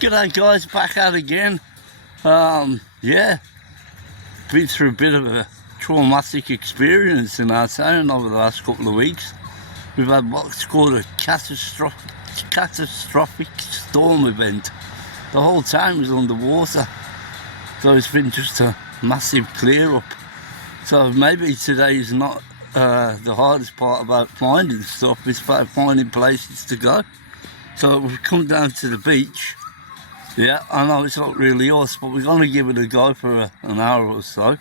G'day guys, back out again. Yeah, been through a bit of a traumatic experience in our town over the last couple of weeks. We've had what's called a catastrophic storm event. The whole town was underwater, so it's been just a massive clear up. So maybe today is not the hardest part about finding stuff, it's about finding places to go. So we've come down to the beach. Yeah, I know it's not really us, but we're going to give it a go for an hour or so.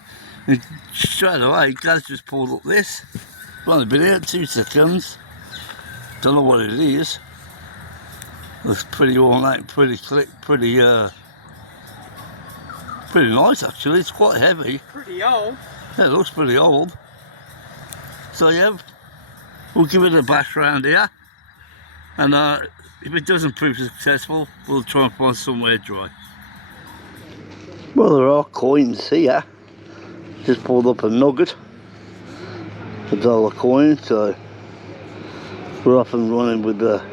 And straight away, Gaz just pulled up this. It's only been here 2 seconds. Don't know what it is. Looks pretty ornate, pretty nice actually. It's quite heavy. Pretty old. Yeah, it looks pretty old. So yeah, we'll give it a bash round here. And if it doesn't prove successful, we'll try and find somewhere dry. Well, there are coins here. Just pulled up a nugget, $1 coin. So we're off and running with the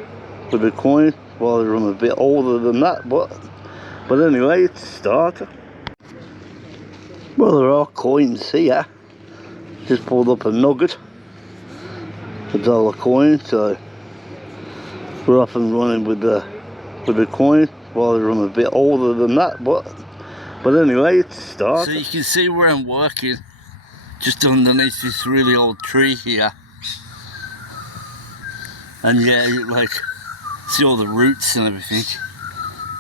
coin. Rather, I'm a bit older than that, but anyway, it's a starter. Well, there are coins here. Just pulled up a nugget, $1 coin. So we're off and running with the coin. Rather, I'm a bit older than that, but anyway, it's a start. So you can see where I'm working, just underneath this really old tree here. And yeah, you like see all the roots and everything.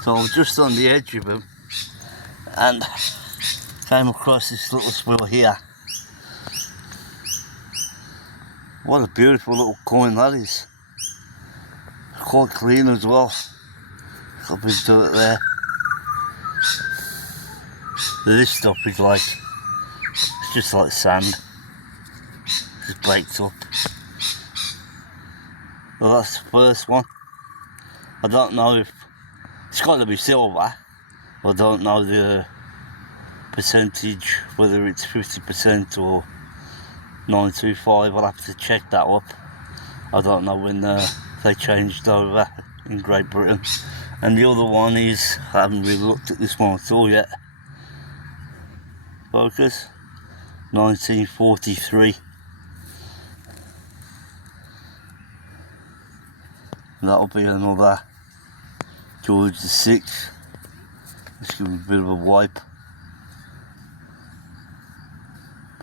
So I was just on the edge of them and came across this little spill here. What a beautiful little coin that is. Quite clean as well. Got a bit of dirt there. This stuff is like, it's just like sand. Just baked up. Well, that's the first one. I don't know if, it's got to be silver. I don't know the percentage, whether it's 50% or 925. I'll have to check that up. I don't know when they changed over in Great Britain. And the other one is, I haven't really looked at this one at all yet. Focus, 1943. And that'll be another George VI. Let's give him a bit of a wipe.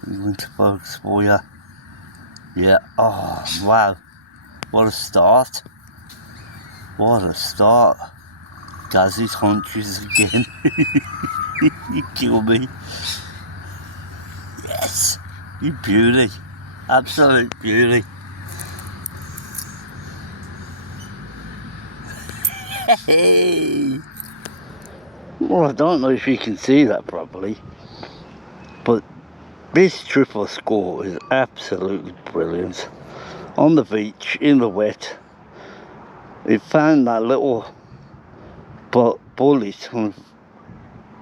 Bring him into focus for you. Yeah, oh wow. What a start. What a start. Gazzy's hunches again. You kill me. Yes. You beauty. Absolute beauty. Hey. Well, I don't know if you can see that properly, but this triple score is absolutely brilliant. On the beach, in the wet, it found that little bullet. I'm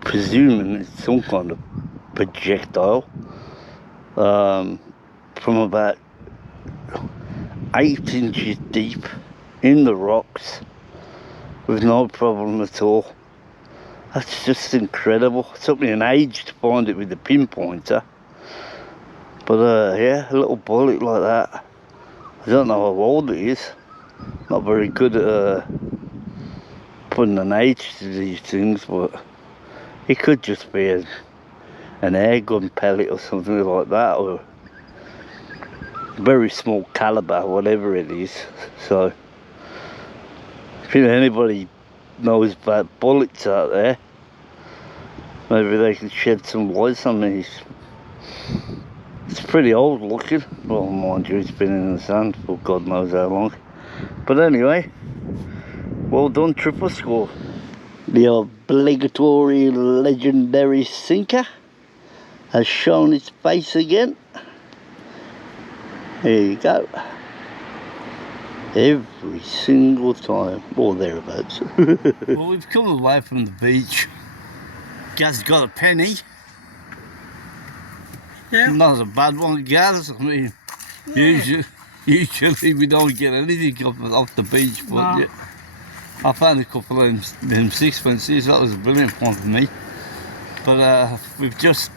presuming it's some kind of projectile, from about 8 inches deep in the rocks with no problem at all. That's just incredible. It took me an age to find it with the pinpointer, but yeah, a little bullet like that. I don't know how old it is. Not very good at putting an age to these things, but it could just be an air gun pellet or something like that, or very small caliber, whatever it is. So if anybody knows about bullets out there, maybe they can shed some light on these. It's pretty old looking. Well, mind you, it's been in the sand for God knows how long. But anyway, well done, triple score. The obligatory legendary sinker has shown its face again. There you go. Every single time, or thereabouts. Well, we've come away from the beach. Gaz got a penny. Yeah. Not a bad one, Gaz. I mean, yeah. Usually we don't get anything off the beach, but no. Yeah. I found a couple of them sixpences. That was a brilliant one for me. But we've just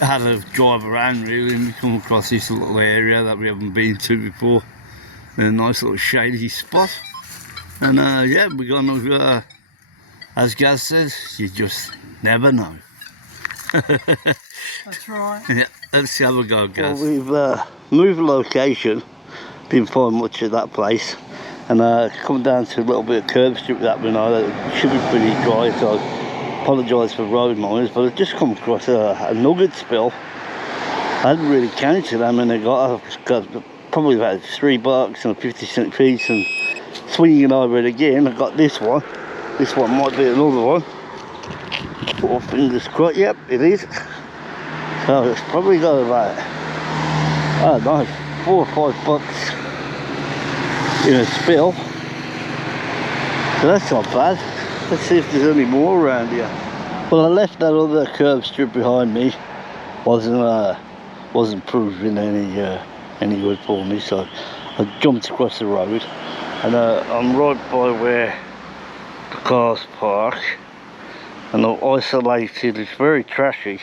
had a drive around really, and we come across this little area that we haven't been to before. A nice little shady spot. And yeah, we're gonna, as Gaz says, you just never know. That's right. Yeah, let's have a go, Gaz. Well, we've moved location, didn't find much of that place, and come down to a little bit of curb strip that we know that should be pretty dry, so I apologise for road noise, but I've just come across a nugget spill. I hadn't really counted them, and I've got probably about $3 and a 50-cent piece, and swinging over it again, I got this one. This one might be another one. Oh, fingers crossed, yep, it is. So it's probably got about, I don't know, $4 or $5 in a spill. So that's not bad. Let's see if there's any more around here. Well, I left that other curb strip behind me. Wasn't proving any good for me, so I jumped across the road, and I'm right by where the cars park, and I've isolated. It's very trashy,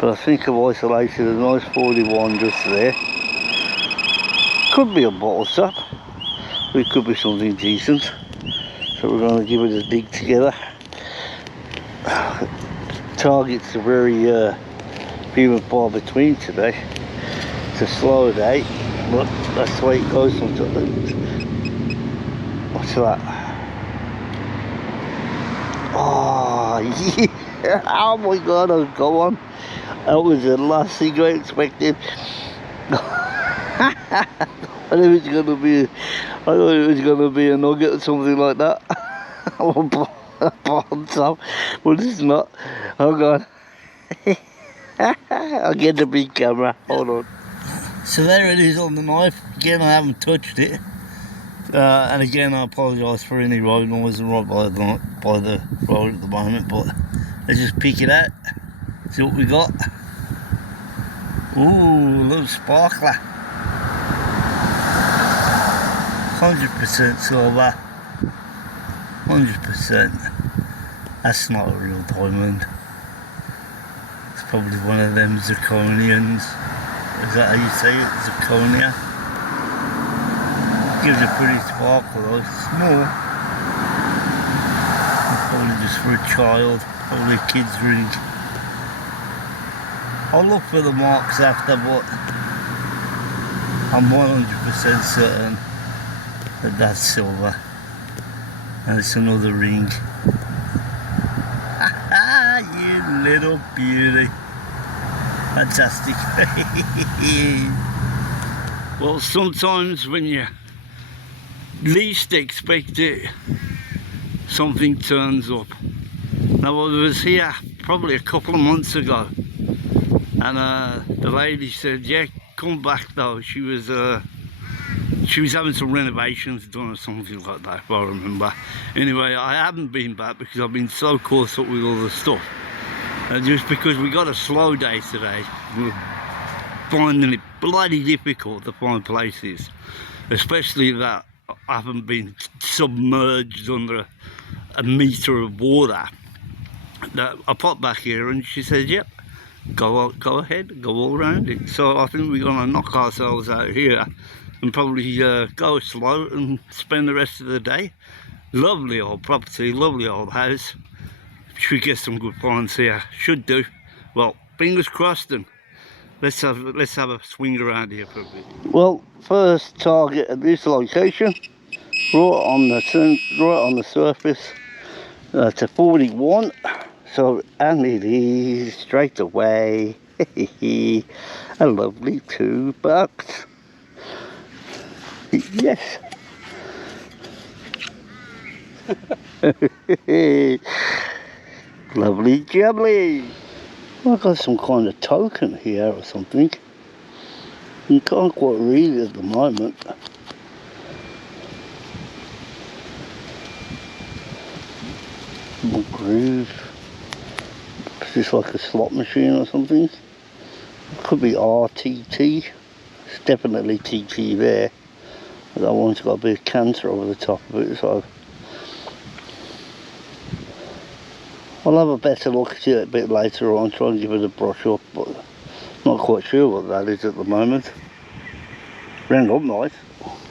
but I think I've isolated a nice 41 just there. Could be a bottle top, it could be something decent, so we're going to give it a dig together. Targets are very few and far between today. It's a slow day, but that's the way it goes sometimes. What's that? Oh yeah! Oh my god! Oh, go on! That was the last thing I expected. I thought it was gonna be a nugget or something like that. But it's not. Oh god! I'll get the big camera. Hold on. So there it is on the knife. Again, I haven't touched it. And again, I apologise for any road noise right by the road at the moment, but let's just pick it out, see what we got. Ooh, a little sparkler. 100% silver. 100%. That's not a real diamond. It's probably one of them zirconians. Is that how you say it? Zirconia? Gives a pretty sparkle though. It's small. It's probably just for a child, probably a kid's ring. I'll look for the marks after, but I'm 100% certain that that's silver. And it's another ring. You little beauty. Fantastic. Well, sometimes when you least expect it, something turns up. Now, I was here probably a couple of months ago, and the lady said, yeah, come back though. She was having some renovations done or something like that, if I remember. Anyway, I haven't been back because I've been so caught up with all the stuff. And just because we got a slow day today, we're finding it bloody difficult to find places, especially that I haven't been submerged under a metre of water. That I popped back here and she said, yep, go ahead, go all around it. So I think we're going to knock ourselves out here and probably go slow and spend the rest of the day. Lovely old property, lovely old house. Should get some good finds here. Should do. Well, fingers crossed, and let's have a swing around here for a bit. Well, first target at this location, right on the surface. It's a 41. So, and it is straight away a lovely $2. Yes. Lovely jubbly. I've got some kind of token here or something. You can't quite read it at the moment. Groove. Is this like a slot machine or something? It could be RTT. It's definitely TT there. But that one's got a bit of cancer over the top of it, so I'll have a better look at it a bit later on, try and give it a brush up, but not quite sure what that is at the moment. Rang up nice.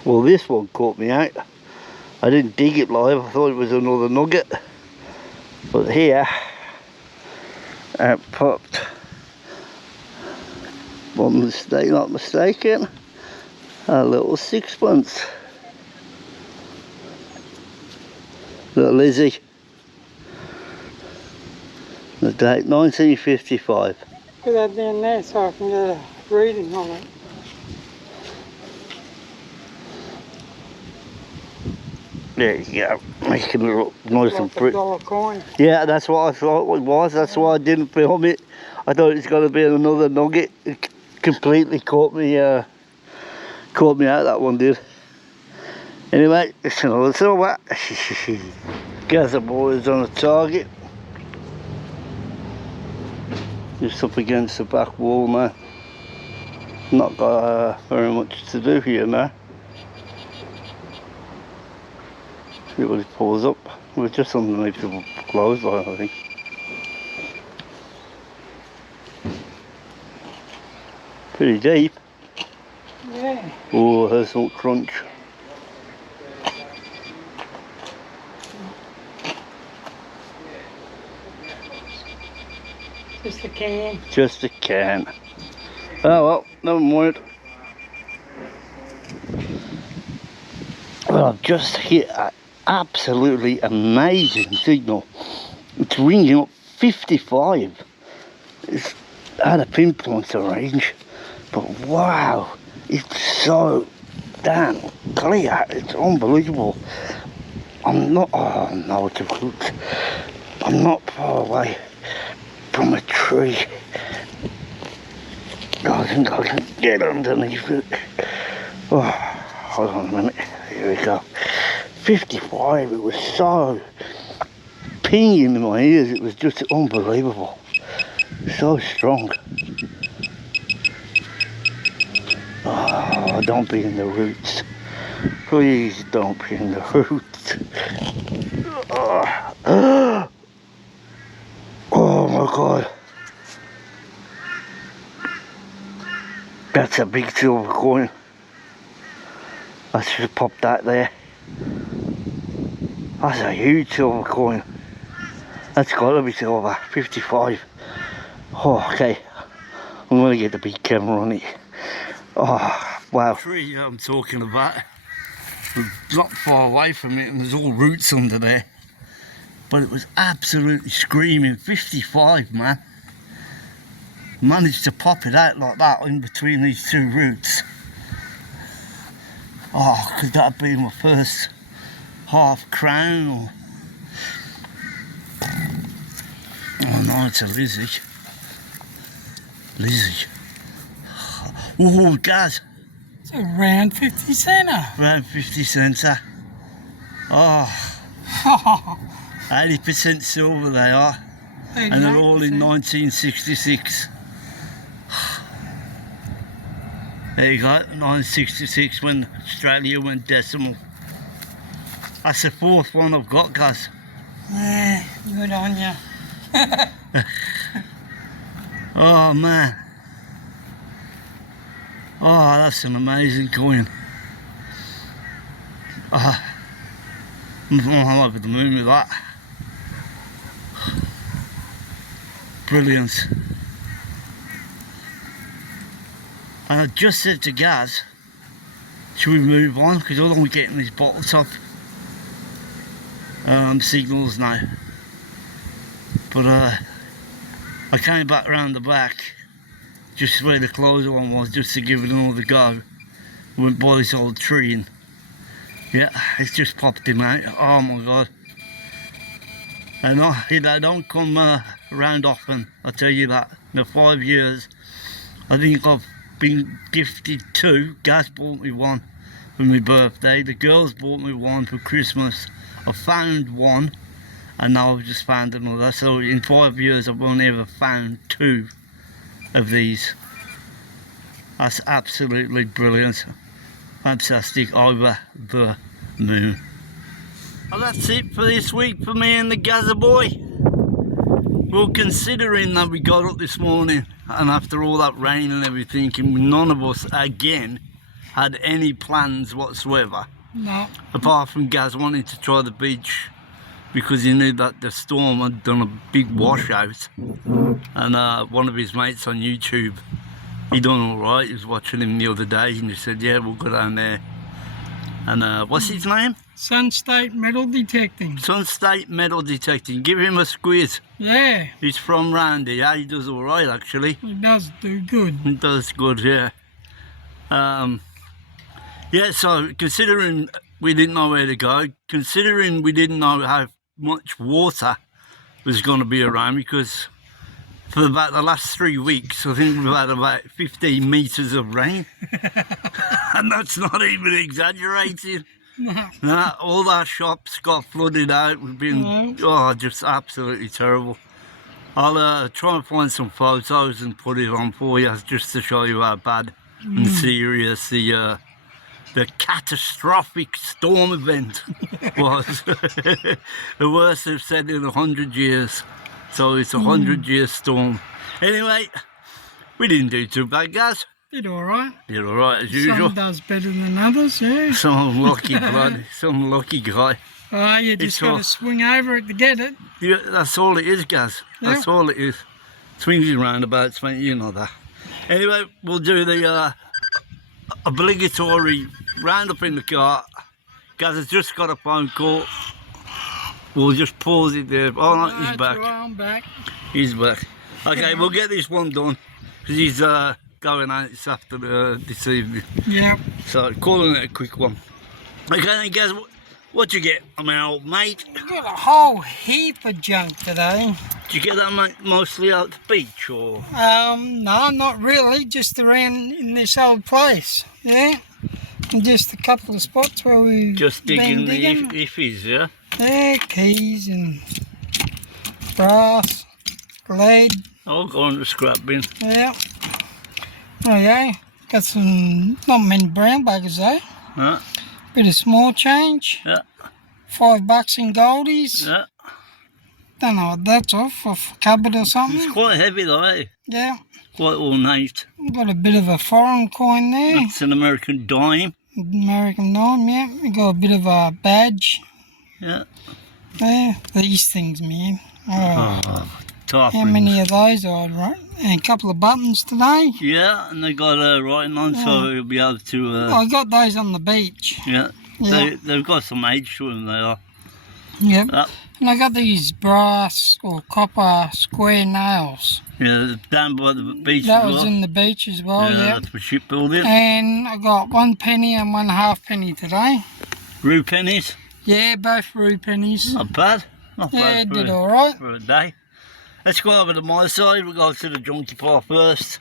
Well, this one caught me out. I didn't dig it live, I thought it was another nugget. But here, out popped, one mistake, not mistaken, a little sixpence. Little Lizzie. The date 1955. Put that down there so I can get a reading on it. There you go, making it look nice and Like a pretty. dollar coin. Yeah, that's what I thought it was, that's why I didn't film it. I thought it was going to be another nugget. It completely caught me out, that one did. Anyway, it's another silver. Gazza Boy is on a target. Just up against the back wall now. Not got very much to do here now. See what it pulls up. We're just underneath the clothesline, I think. Pretty deep. Yeah. Oh, there's some crunch. Just a can. Just a can. Oh well, never mind. Well, I've just hit an absolutely amazing signal. It's ringing up 55. It's out of pinpoint range, but wow, it's so damn clear. It's unbelievable. I'm not. Oh no, it's a root. I'm not far away from a tree. I think I can get underneath it. Oh, hold on a minute. Here we go. 55. It was so pinging in my ears. It was just unbelievable. So strong. Oh, don't be in the roots. Please don't be in the roots. Oh my God. That's a big silver coin. I should have popped that there. That's a huge silver coin. That's gotta be silver. 55. Oh, okay. I'm gonna get the big camera on it. Oh, wow. The tree I'm talking about, we're not far away from it and there's all roots under there. But it was absolutely screaming. 55, man. Managed to pop it out like that in between these two roots. Oh, could that have been my first half crown or... Oh no, it's a Lizzie. Lizzie. Oh, Gaz. It's around 50 cents. Around 50 cents. Oh, 80% silver they are. And they're all in 1966. There you go, 1966 when Australia went decimal. That's the fourth one I've got, Gaz. Yeah, good on ya. Oh man. Oh, that's an amazing coin. I'm over the moon with that. Brilliant. And I just said to Gaz, should we move on? Because all I'm getting is bottle top signals now. But I came back round the back, just where the closer one was, just to give it another go. Went by this old tree and yeah, it's just popped him out. Oh my God. And they don't come around often, I tell you that. In the 5 years, I think I've been gifted two. Gaz bought me one for my birthday. The girls bought me one for Christmas. I found one and now I've just found another. So in 5 years I've only ever found two of these. That's absolutely brilliant. Fantastic, over the moon. Well, that's it for this week for me and the Gazza Boy. Well, considering that we got up this morning and after all that rain and everything, and none of us again had any plans whatsoever, No. apart from Gaz wanting to try the beach because he knew that the storm had done a big washout, and one of his mates on YouTube, he done all right. He was watching him the other day and he said, yeah, we'll go down there. And what's his name? Sun State Metal Detecting. Sun State Metal Detecting. Give him a squeeze. Yeah, He's from round here. He does all right, actually. he does do good. He does good, yeah. Yeah, so considering we didn't know where to go, considering we didn't know how much water was going to be around, because for about the last 3 weeks, I think we've had about 15 metres of rain. And that's not even exaggerating. No. No, all our shops got flooded out. We've been, just absolutely terrible. I'll try and find some photos and put it on for you, just to show you how bad and serious the catastrophic storm event was. The worst they've said in 100 years. So it's a 100-year storm. Anyway, we didn't do too bad, guys. Did alright. Did all right as usual. Some does better than others, yeah. Some lucky blood, some lucky guy. Oh, you just got to swing over it to get it. Yeah, that's all it is, Gaz. That's all it is. Swings and roundabouts, mate, you know that. Anyway, we'll do the obligatory round up in the car. Gaz has just got a phone call. We'll just pause it there. Oh, no, he's back. Right, I'm back. He's back. Okay, we'll get this one done because he's going out this evening. Yeah. So calling it a quick one. Okay then, Gaz, what'd you get, my old mate? I got a whole heap of junk today. Did you get that, mate, mostly out the beach or? No, not really. Just around in this old place. Yeah. And just a couple of spots where we Just digging the iffies, yeah? Yeah, keys and brass, lead. I'll go on the scrap bin. Yeah. Oh yeah. Got some, not many brown buggers though. Yeah. Bit of small change. Yeah. $5 in goldies. Yeah. Don't know what that's off a cupboard or something. It's quite heavy though, eh? Yeah. Quite ornate. Got a bit of a foreign coin there. That's an American dime. American dime, yeah. We got a bit of a badge. Yeah. There. These things, man. Oh. Top How many of those I'd write? And a couple of buttons today. Yeah, and they got writing on, so you'll be able to. I got those on the beach. Yeah. Yeah. They've got some age to them. They are. Yep. Yep. And I got these brass or copper square nails. Yeah, down by the beach That as was well. in the beach as well, yeah. That's for shipbuilding. And I got 1 penny and 1 halfpenny today. Rue pennies. Yeah, both rue pennies. Not bad. Not Yeah, bad did alright. for a day. Let's go over to my side. We'll go to the junkie bar first.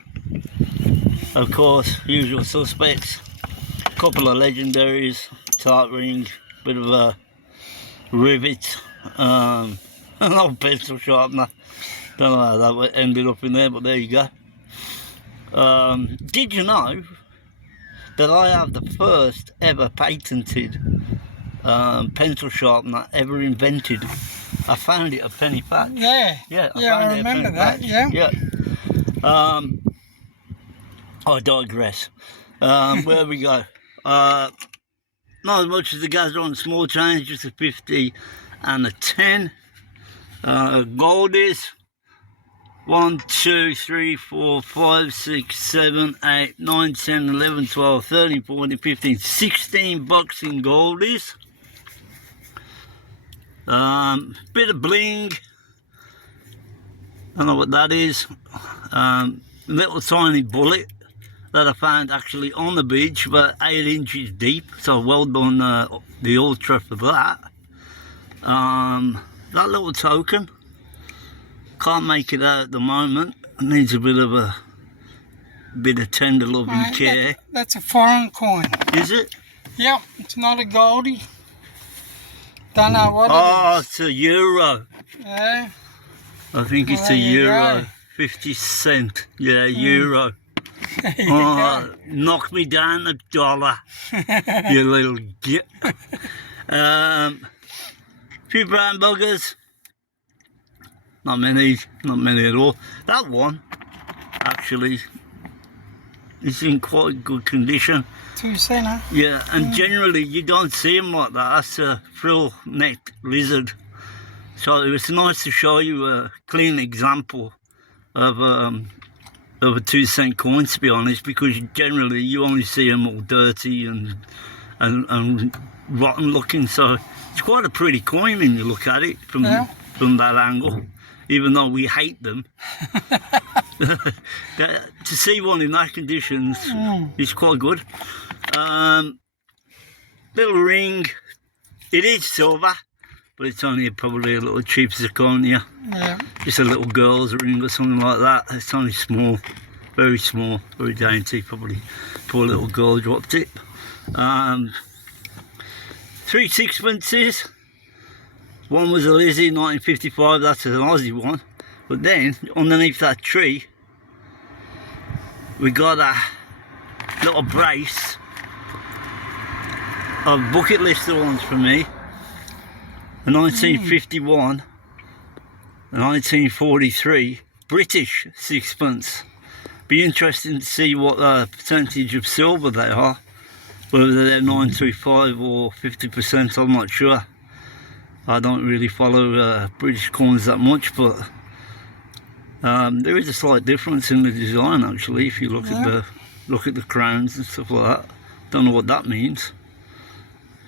Of course, usual suspects. Couple of legendaries, tart ring, bit of a rivet, an old pencil sharpener. Don't know how that ended up in there, but there you go. Did you know that I have the first ever patented pencil sharpener ever invented? I found it at Penny Patch. Yeah. Yeah, I remember that, yeah. Yeah. I digress. Where we go? Not as much as the guys are on small change, just a 50 and a 10. Goldies. 1, 2, 3, 4, 5, 6, 7, 8, 9, 10, 11, 12, 13, 14, 15, 16 bucks in goldies. Bit of bling. I don't know what that is. Little tiny bullet that I found actually on the beach, about 8 inches deep. So well done, the Ultra, for that. That little token. Can't make it out at the moment. It needs a bit of tender loving care. That's a foreign coin. Is it? Yep, it's not a goldie. Don't know what it Oh, is. it's a euro. Yeah. I think it's a there you euro. go. 50 cent. Yeah, euro. Knock me down a dollar. You little git. Few brown buggers. Not many at all. That one, actually, is in quite good condition. 2 center. Yeah, and generally you don't see them like that. That's a frill-necked lizard. So it was nice to show you a clean example of a 2 cent coin, to be honest, because generally you only see them all dirty and rotten looking. So it's quite a pretty coin when you look at it from that angle, even though we hate them. To see one in that conditions is quite good. Little ring. It is silver, but it's only probably a little cheap zirconia. Yeah. Just a little girl's ring or something like that. It's only small, very dainty. Probably poor little girl dropped it. 3 sixpences. One was a Lizzie 1955. That's an Aussie one. But then underneath that tree, we got a little brace of bucket list ones for me. A 1951, a 1943 British sixpence. Be interesting to see what percentage of silver they are, whether they're 925 or 50%. I'm not sure. I don't really follow British coins that much, but there is a slight difference in the design actually. If you look at the crowns and stuff like that. Don't know what that means.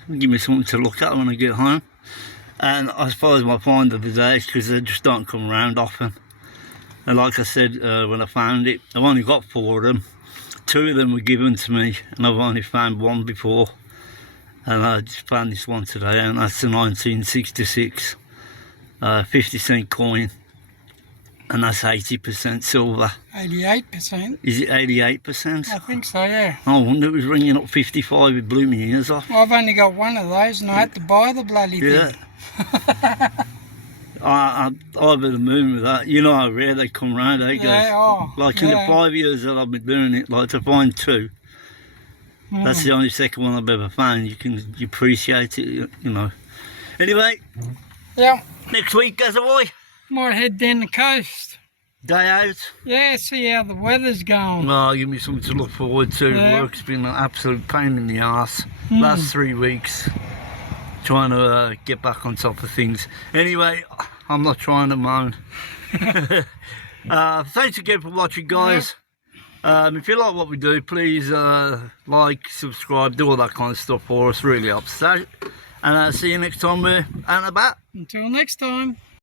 Give me something to look at when I get home. And I suppose my find of the day is because they just don't come around often. And like I said when I found it, I've only got 4 of them. 2 of them were given to me, and I've only found 1 before. And I just found this one today, and that's the 1966 50 cent coin. And that's 80% silver. 88%. Is it 88%? I think so, yeah. I wonder it was ringing up 55, it blew my ears off. I've only got 1 of those and I had to buy the bloody thing. I'm over the moon with that. You know how rare they come round, eh guys? Yeah, Like in the 5 years that I've been doing it, like to find 2. That's the only second one I've ever found. You can appreciate it, you know. Anyway, next week, Gazza Boy. Might head down the coast. Day out. Yeah, see how the weather's going. Oh, give me something to look forward to. Yeah. Work's been an absolute pain in the arse. Last 3 weeks. Trying to get back on top of things. Anyway, I'm not trying to moan. Thanks again for watching, guys. If you like what we do, please like, subscribe, do all that kind of stuff for us. Really helps us out. And I'll see you next time we're out and about. Until next time.